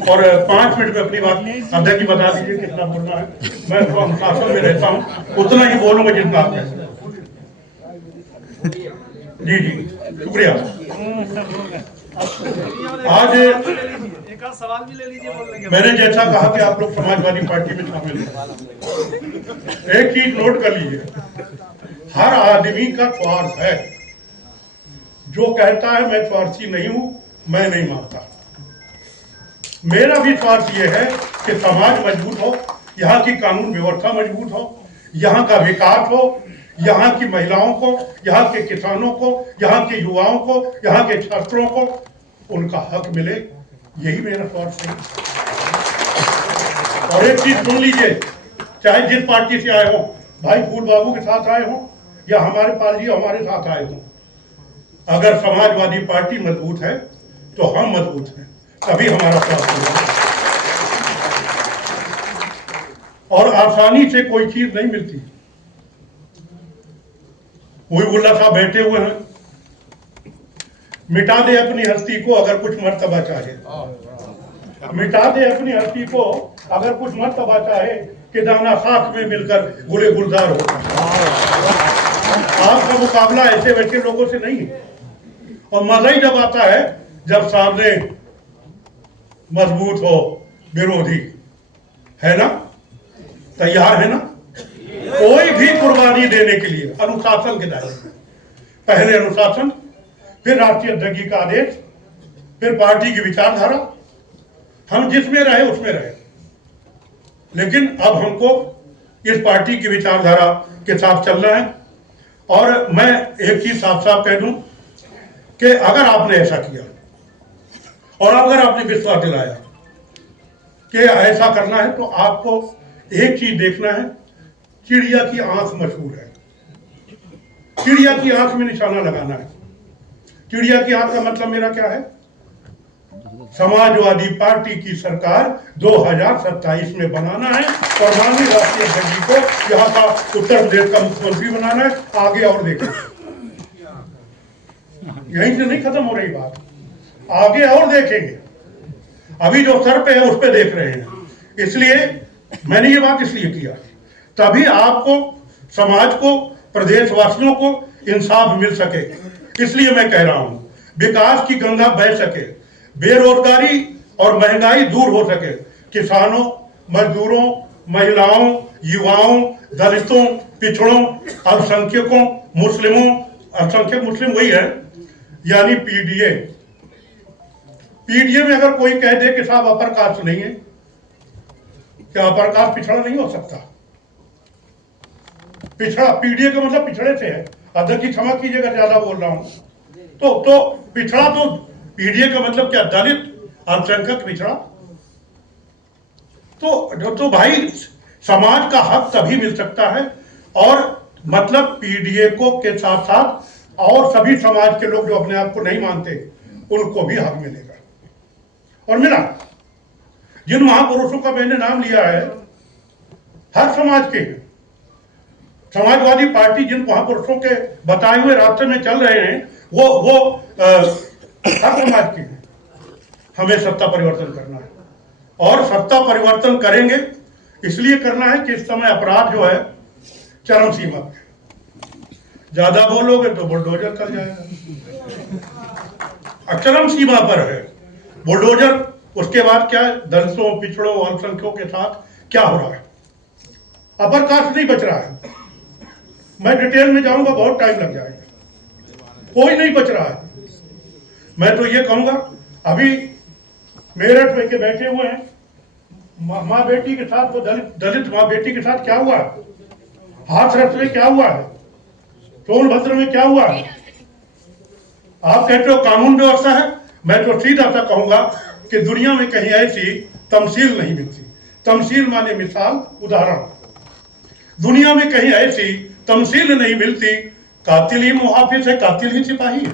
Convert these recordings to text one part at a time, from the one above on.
और 5 मिनट में अपनी बात अध्यक्ष जी बता दीजिए कितना बोलना है। मैं अनुशासन में रहता हूँ, उतना ही बोलूंगा जितना आप कहें। जी जी शुक्रिया। आज एक आध सवाल भी ले लीजिए बोलने के। मैंने जैसा कहा कि आप लोग समाजवादी पार्टी में शामिल हैं, एक चीज नोट कर लीजिए, हर आदमी का स्वार्थ है। जो कहता है मैं स्वार्थी नहीं हूं, मैं नहीं मानता। मेरा भी स्वार्थ ये है कि समाज मजबूत हो, यहाँ की कानून व्यवस्था मजबूत हो, यहाँ का विकास हो, यहाँ की महिलाओं को, यहाँ के किसानों को, यहाँ के युवाओं को, यहाँ के छात्रों को उनका हक मिले, यही मेरा स्वार्थ है। और एक चीज सुन लीजिए, चाहे जिस पार्टी से आए हो, भाई फूल बाबू के साथ आए हो या हमारे पाल जी हमारे साथ आए हो, अगर समाजवादी पार्टी मजबूत है तो हम मजबूत हैं, तभी हमारा स्वार्थ होगा। और आसानी से कोई चीज नहीं मिलती। मुहिबुल्लाह साहब बैठे हुए हैं, मिटा दे अपनी हस्ती को अगर कुछ मर्तबा चाहे, मिटा दे अपनी हस्ती को अगर कुछ मर्तबा चाहे, कि दाना साथ में मिलकर गुले गुलजार हो। आपका मुकाबला ऐसे वैसे लोगों से नहीं है। और मजा ही जब आता है जब सामने मजबूत हो विरोधी, है ना, तैयार है ना, कोई भी कुर्बानी देने के लिए अनुशासन के दायरे में, पहले अनुशासन, फिर राष्ट्रीय अध्यक्ष जी का आदेश, फिर पार्टी की विचारधारा, हम जिसमें रहे उसमें रहे। लेकिन अब हमको इस पार्टी की विचारधारा के साथ चलना है। और मैं एक चीज साफ साफ कह दूं कि अगर आपने ऐसा किया और अगर आपने विश्वास दिलाया कि ऐसा करना है, तो आपको एक चीज देखना है, चिड़िया की आंख मशहूर है, चिड़िया की आंख में निशाना लगाना है। चिड़िया की आंख का मतलब मेरा क्या है? समाजवादी पार्टी की सरकार 2027 में बनाना है और माननीय राष्ट्रीय अध्यक्ष जी को यहाँ का उत्तर प्रदेश का मुख्यमंत्री बनाना है। आगे और देखें, यहीं से नहीं खत्म हो रही बात, आगे और देखेंगे। अभी जो सर पे है उस पे देख रहे हैं। इसलिए मैंने ये बात इसलिए किया, तभी आपको, समाज को, प्रदेशवासियों को इंसाफ मिल सके। इसलिए मैं कह रहा हूं, विकास की गंगा बह सके, बेरोजगारी और महंगाई दूर हो सके, किसानों, मजदूरों, महिलाओं, युवाओं, दलितों, पिछड़ों, अल्पसंख्यकों, मुस्लिमों, अल्पसंख्यक मुस्लिम वही है, यानी पीडीए। पीडीए में अगर कोई कह दे कि साहब अपर कास्ट नहीं है, क्या अपर कास्ट पिछड़ा नहीं हो सकता? पिछड़ा, पीडीए का मतलब पिछड़े से है। अध्यक्ष जी क्षमा कीजिएगा ज्यादा बोल रहा हूं। तो पिछड़ा, तो पीडीए का मतलब क्या? दलित, अल्पसंख्यक, पिछड़ा। तो भाई समाज का हक तभी मिल सकता है, और मतलब पीडीए को के साथ साथ और सभी समाज के लोग जो अपने आप को नहीं मानते उनको भी हक मिलेगा। और मिला। जिन महापुरुषों का मैंने नाम लिया है, हर समाज के, समाजवादी पार्टी जिन महापुरुषों के बताए हुए रास्ते में चल रहे हैं, वो हर समाज के हैं। हमें सत्ता परिवर्तन करना है, और सत्ता परिवर्तन करेंगे इसलिए करना है कि इस समय अपराध जो है चरम सीमा पे, ज्यादा बोलोगे तो बुलडोजर कर जाएगा, चरम सीमा पर है बुलडोजर। उसके बाद क्या, दलितों, पिछड़ों, अल्पसंख्यकों के साथ क्या हो रहा है? अपर कास्ट नहीं बच रहा है। मैं डिटेल में जाऊंगा, बहुत टाइम लग जाएगा। कोई नहीं बच रहा है। मैं तो ये कहूंगा, अभी मेरठ में के बैठे हुए हैं, माँ बेटी के साथ, वो दलित माँ बेटी के साथ क्या हुआ है? हाथरस में क्या हुआ है? सोनभद्र में क्या हुआ है? आप कहते हो कानून व्यवस्था है, मैं तो सीधा सा कहूंगा कि दुनिया में कहीं ऐसी तमसील नहीं मिलती। तमसील माने मिसाल, उदाहरण। दुनिया में कहीं ऐसी तमसील नहीं मिलती। कातिल ही मुहाफिज है, कातिल ही सिपाही है।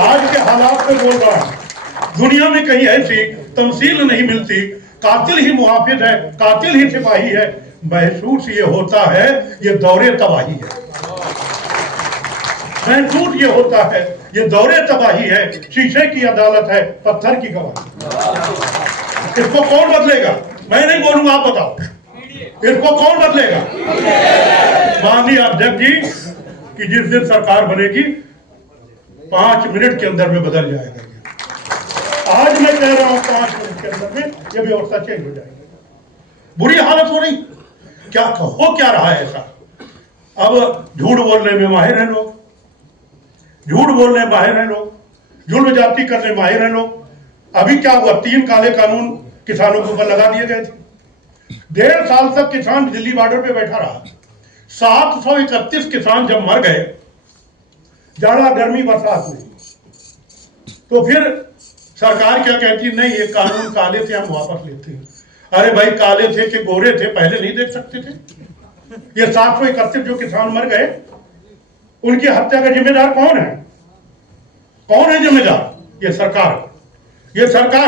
आज के हालात में बोल रहा हूं, दुनिया में कहीं ऐसी तमसील नहीं मिलती। कातिल ही मुहाफिज है, कातिल ही सिपाही है। महसूस ये होता है ये दौरे तबाही है। महसूस ये होता है ये दौरे तबाही है। शीशे की अदालत है, पत्थर की गवाही। इसको कौन बदलेगा? मैं नहीं बोलूंगा, आप बताओ इसको कौन बदलेगा? माननीय अध्यक्ष जी कि जिस दिन सरकार बनेगी 5 मिनट के अंदर में बदल जाएगा। आज मैं कह रहा हूं 5 मिनट के अंदर में ये व्यवस्था चेंज हो जाएगी। बुरी हालत हो रही, क्या हो क्या रहा है ऐसा? अब झूठ बोलने में माहिर हैं लोग, झूठ बोलने में माहिर हैं लोग, जुल्म ज्यादती करने में माहिर हैं लोग। अभी क्या हुआ, 3 काले कानून किसानों के ऊपर लगा दिए गए थे। 1.5 साल तक किसान दिल्ली बॉर्डर पे बैठा रहा। 731 किसान जब मर गए जाड़ा गर्मी बरसात में, तो फिर सरकार क्या कहती, नहीं ये कानून काले थे, हम वापस लेते हैं। अरे भाई, काले थे कि गोरे थे, पहले नहीं देख सकते थे? ये 731 जो किसान मर गए, उनकी हत्या का जिम्मेदार कौन है? कौन है जिम्मेदार? ये सरकार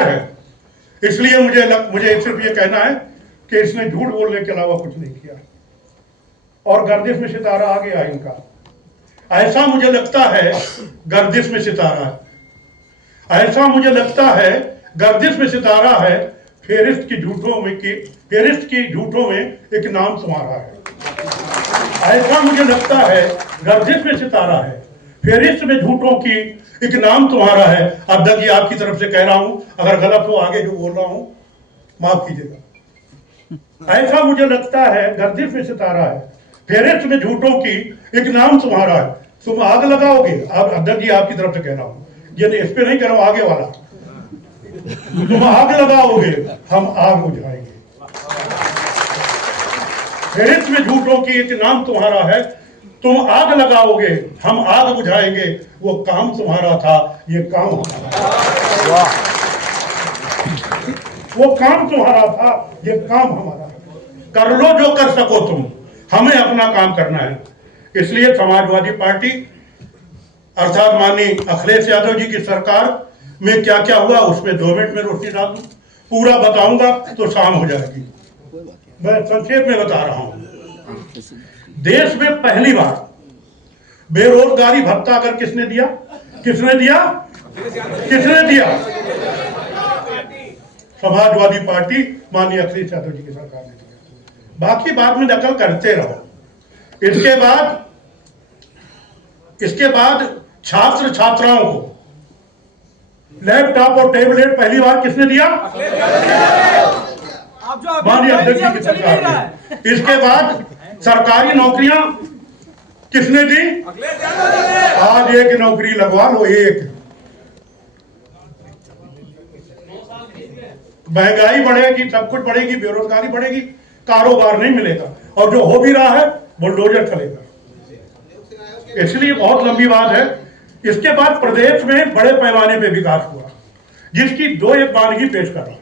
है। इसलिए मुझे सिर्फ ये कहना है कि इसने झूठ बोलने के अलावा कुछ नहीं किया, और गर्दिश में सितारा आ गया इनका। ऐसा मुझे लगता है गर्दिश में सितारा है, ऐसा मुझे लगता है गर्दिश में सितारा है। फेरिस्त की झूठों में एक नाम तुम्हारा है। ऐसा मुझे लगता है गर्दिश में सितारा है, फेरिस्त में झूठों की एक नाम तुम्हारा है। अध्यक्ष जी आपकी तरफ से कह रहा हूं, अगर गलत हो आगे जो बोल रहा हूं माफ कीजिएगा। ऐसा मुझे लगता है गर्दिश में सितारा है, फेरिस्त में झूठों की एक नाम तुम्हारा है। तुम आग लगाओगे, अब अध्यक्ष जी आपकी तरफ से कह रहा हूं, ये इस पे नहीं कह रहा हूं, आगे वाला, तुम आग लगाओगे हम आग बुझाएंगे। फेरिस्त में झूठों की एक नाम तुम्हारा है, तुम आग लगाओगे हम आग बुझाएंगे। वो काम तुम्हारा था, ये काम हमारा। वो काम तुम्हारा था, ये काम हमारा। कर लो जो कर सको तुम, हमें अपना काम करना है। इसलिए समाजवादी पार्टी अर्थात माननीय अखिलेश यादव जी की सरकार में क्या क्या हुआ उसमें 2 मिनट में रोशनी डाल दूं। पूरा बताऊंगा तो शाम हो जाएगी, मैं संक्षेप में बता रहा हूं। देश में पहली बार बेरोजगारी भत्ता अगर किसने दिया? समाजवादी पार्टी माननीय अखिलेश यादव जी की सरकार ने दिया। बाकी बाद में नकल करते रहो। इसके बाद छात्र छात्राओं को लैपटॉप और टेबलेट पहली बार किसने दिया? माननीय अध्यक्ष जी की सरकार ने। इसके बाद सरकारी नौकरियां किसने दी? आज एक नौकरी लगवा लो, एक। महंगाई बढ़ेगी, सब कुछ बढ़ेगी, बेरोजगारी बढ़ेगी, कारोबार नहीं मिलेगा, और जो हो भी रहा है बुलडोजर चलेगा। इसलिए बहुत लंबी बात है। इसके बाद प्रदेश में बड़े पैमाने पे विकास हुआ, जिसकी 2-1 वानगी पेश कर रहा हूं,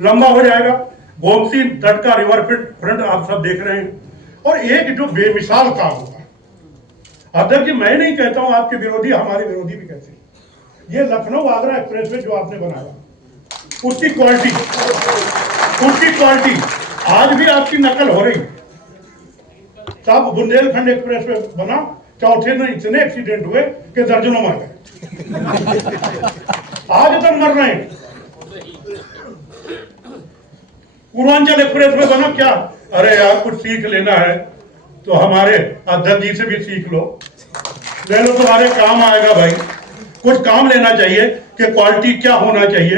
लंबा हो जाएगा। गोमती तट का रिवर फ्रंट आप सब देख रहे हैं, और एक जो बेमिसाल काम हुआ। अध्यक्ष जी, मैं नहीं कहता हूं, आपके विरोधी हमारे विरोधी भी कहते हैं। ये लखनऊ आगरा एक्सप्रेसवे जो आपने बनाया, उसकी क्वालिटी आज भी आपकी नकल हो रही। साहब, बुंदेलखंड एक्सप्रेसवे बना, चौथे दिन इतने एक्सीडेंट हुए कि दर्जनों मर गए। आज तक मर रहे हैं। पूर्वांचल एक्सप्रेस में बना क्या? अरे यार, कुछ सीख लेना है तो हमारे अध्यक्ष जी से भी सीख लो, ले लो, तुम्हारे काम आएगा भाई। कुछ काम लेना चाहिए कि क्वालिटी क्या होना चाहिए।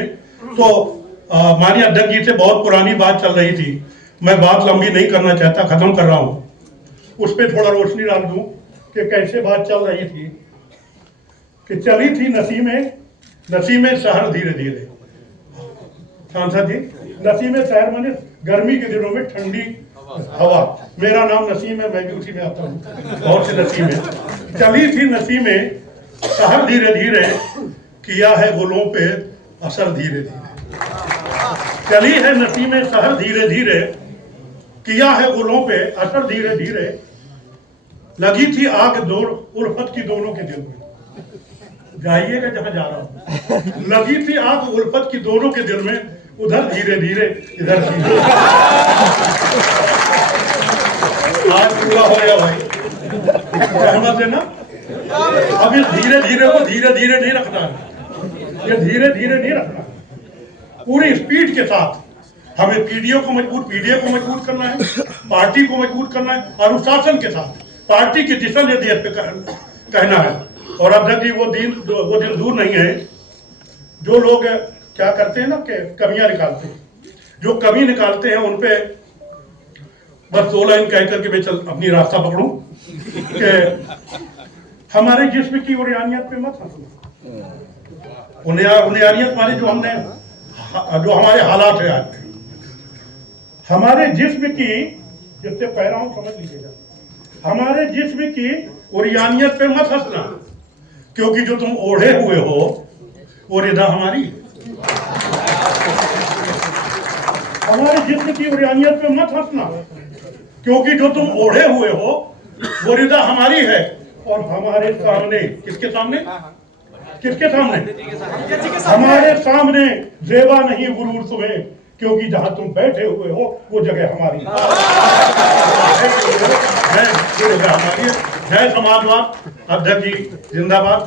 तो माननीय अध्यक्ष जी से बहुत पुरानी बात चल रही थी, मैं बात लंबी नहीं करना चाहता, खत्म कर रहा हूं। उस पर थोड़ा रोशनी डाल दूं कि कैसे बात चल रही थी। कि चली थी नसीमें शहर धीरे धीरे। सांसद जी, नसीमें शहर माने गर्मी के दिनों में ठंडी हवा। मेरा नाम नसीम है, मैं भी उसी में आता हूँ, बहुत से नसीम है। चली थी नसीमें शहर धीरे धीरे, किया है गुलों पे असर धीरे धीरे। चली है नसीमें शहर धीरे धीरे, किया है गुलों पे असर धीरे धीरे। लगी थी आग उल्फत की दोनों के दिल में। जाइएगा जहां जा रहा हूं। लगी थी आग उल्फत की दोनों के दिल में, उधर धीरे धीरे इधर धीरे। आज पूरा हो गया भाई, सहमत है ना? अब इस धीरे धीरे को धीरे धीरे नहीं रखना है, ये धीरे धीरे नहीं रखना। पूरी स्पीड के साथ हमें पीडीए को मजबूत करना है, पार्टी को मजबूत करना है, अनुशासन के साथ पार्टी के दिशा निर्देश पे कहना है। और अध्यक्ष जी वो दिन दूर नहीं है जो लोग क्या करते हैं ना कि कमियां निकालते हैं, जो कमी निकालते हैं उनपे बस 2 लाइन कह करके मैं चल अपनी रास्ता पकड़ूं कि हमारे जिस्म की उरियानियत पे मत हंसना। उरियानियत माने जो हमारे हालात है आज हमारे जिस्म की, जिससे कह रहा हूं समझ लीजिएगा, हमारे जिस्म की उरियानियत पे मत हंसना, क्योंकि जो तुम ओढ़े हुए हो वो रिदा हमारी है। हमारे जिस्म की उरियानियत पे मत हंसना, क्योंकि जो तुम ओढ़े हुए हो वो रिदा हमारी है। और हमारे सामने किसके सामने हमारे सामने जेबा नहीं गुरूर तुम्हें, क्योंकि जहां तुम बैठे हुए हो वो जगह हमारी है। जय समाजवाद। अध्यक्ष जी जिंदाबाद।